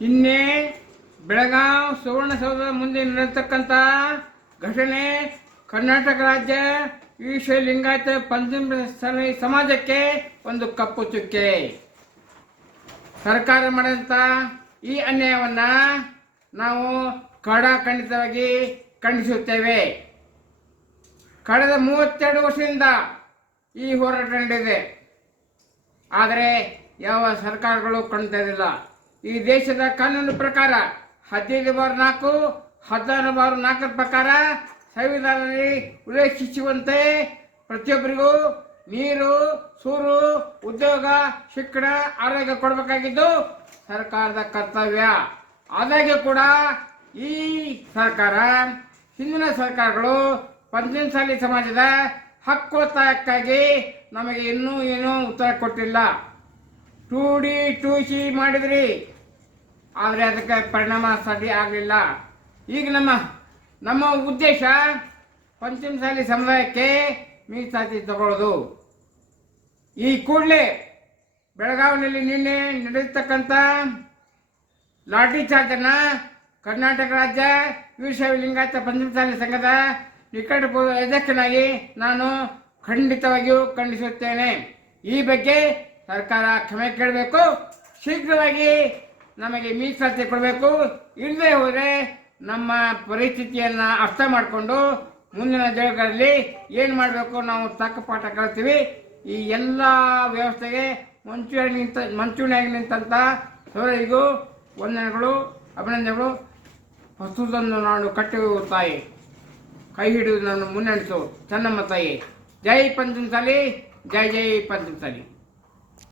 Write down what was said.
ನಿನ್ನೆ ಬೆಳಗಾವಿ ಸುವರ್ಣಸೌಧದ ಮುಂದೆ ನಡೆಯತಕ್ಕಂಥ ಘಟನೆ ಕರ್ನಾಟಕ ರಾಜ್ಯ ವೀರಶೈವ ಲಿಂಗಾಯತ ಪಂಚಮ ಸಮಾಜಕ್ಕೆ ಒಂದು ಕಪ್ಪು ಚುಕ್ಕೆ. ಸರ್ಕಾರ ಮಾಡಿದಂಥ ಈ ಅನ್ಯಾಯವನ್ನ ನಾವು ಖಂಡಿತವಾಗಿ ಖಂಡಿಸುತ್ತೇವೆ. ಕಳೆದ 32 ವರ್ಷದಿಂದ ಈ ಹೋರಾಟ ನಡೆದಿದೆ. ಆದರೆ ಯಾವ ಸರ್ಕಾರಗಳು ಕಾಣ್ತಾ ಇರಲಿಲ್ಲ. ಈ ದೇಶದ ಕಾನೂನು ಪ್ರಕಾರ 15/4 16/4 ಪ್ರಕಾರ ಸಂವಿಧಾನದಲ್ಲಿ ಉಲ್ಲೇಖಿಸುವಂತೆ ಪ್ರತಿಯೊಬ್ಬರಿಗೂ ನೀರು, ಸೂರು, ಉದ್ಯೋಗ, ಶಿಕ್ಷಣ, ಆರೋಗ್ಯ ಕೊಡಬೇಕಾಗಿದ್ದು ಸರ್ಕಾರದ ಕರ್ತವ್ಯ. ಆದಾಗ್ಯೂ ಕೂಡ ಈ ಸರ್ಕಾರ, ಹಿಂದಿನ ಸರ್ಕಾರಗಳು ಪಂಚಮಸಾಲಿ ಸಮಾಜದ ಹಕ್ಕೊತ್ತಾಯಕ್ಕಾಗಿ ನಮಗೆ ಇನ್ನೂ ಏನೂ ಉತ್ತರ ಕೊಟ್ಟಿಲ್ಲ. 2D 2C ಮಾಡಿದ್ರಿ, ಆದರೆ ಅದಕ್ಕೆ ಪರಿಣಾಮ ಸರಿ ಆಗಲಿಲ್ಲ. ಈಗ ನಮ್ಮ ಉದ್ದೇಶ ಪಂಚಮಸಾಲಿ ಸಮುದಾಯಕ್ಕೆ ಮೀಸಲಾತಿ ತಗೊಳ್ಳೋದು. ಈ ಕೂಡಲೇ ಬೆಳಗಾವಿನಲ್ಲಿ ನಿನ್ನೆ ನಡೆಯತಕ್ಕಂಥ ಲಾಠಿ ಚಾರ್ಜನ್ನು ಕರ್ನಾಟಕ ರಾಜ್ಯ ವೀರಶೈವ ಲಿಂಗಾಯತ ಪಂಚಮಸಾಲಿ ಸಂಘದ ನಿಕಟಪೂರ್ವ ಅಧ್ಯಕ್ಷನಾಗಿ ನಾನು ಖಂಡಿತವಾಗಿಯೂ ಖಂಡಿಸುತ್ತೇನೆ. ಈ ಬಗ್ಗೆ ಸರ್ಕಾರ ಕ್ಷಮೆ ಕೇಳಬೇಕು. ಶೀಘ್ರವಾಗಿ ನಮಗೆ ಮೀಸಲಾತಿ ಕೊಡಬೇಕು. ಇಲ್ಲದೆ ಹೋದರೆ ನಮ್ಮ ಪರಿಸ್ಥಿತಿಯನ್ನು ಅರ್ಥ ಮಾಡಿಕೊಂಡು ಮುಂದಿನ ದಿನಗಳಲ್ಲಿ ಏನು ಮಾಡಬೇಕು ನಾವು ತಕ್ಕ ಪಾಠ ಕಲಿತೀವಿ. ಈ ಎಲ್ಲ ವ್ಯವಸ್ಥೆಗೆ ಮಂಚೂಣಿಯಾಗಿ ನಿಂತಹ ಸೋದರಿಗೂ ವಂದನೆಗಳು, ಅಭಿನಂದನೆಗಳು. ಹೊಸದೊಂದು ನಾಡು ಕಟ್ಟುವ ತಾಯಿ, ಕೈ ಹಿಡಿದು ನಾನು ಮುನ್ನಡೆಸು ಚೆನ್ನಮ್ಮ ತಾಯಿ. ಜೈ ಪಂಚಮಸಾಲಿ, ಜೈ ಜೈ ಪಂಚಮಸಾಲಿ.